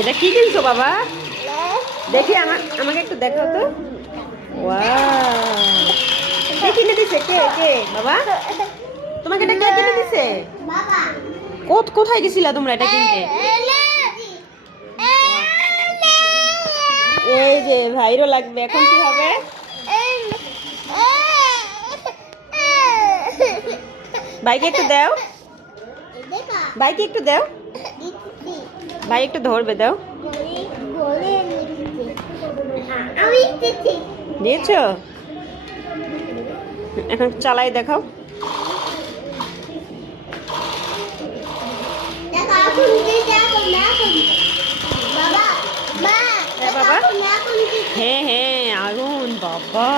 এটা কি কিনছো বাবা? দেখি আমাকে একটু দেখাও তো। ওয়াও, কে কিনে দিছে? কে কে বাবা? তোমাকে এটা কে কিনে দিছে? কোথায় গেছিলা তোমরা এটা কিনতে? এই যে ভাইরও লাগবে, এখন কি হবে? ভাইকে একটু দাও, ভাইকে একটু দাও, ভাই একটু ধরবে, দাও। দিয়েছো? এখন চালাই দেখাও। বাবা, হ্যাঁ হ্যাঁ, আগুন বাবা।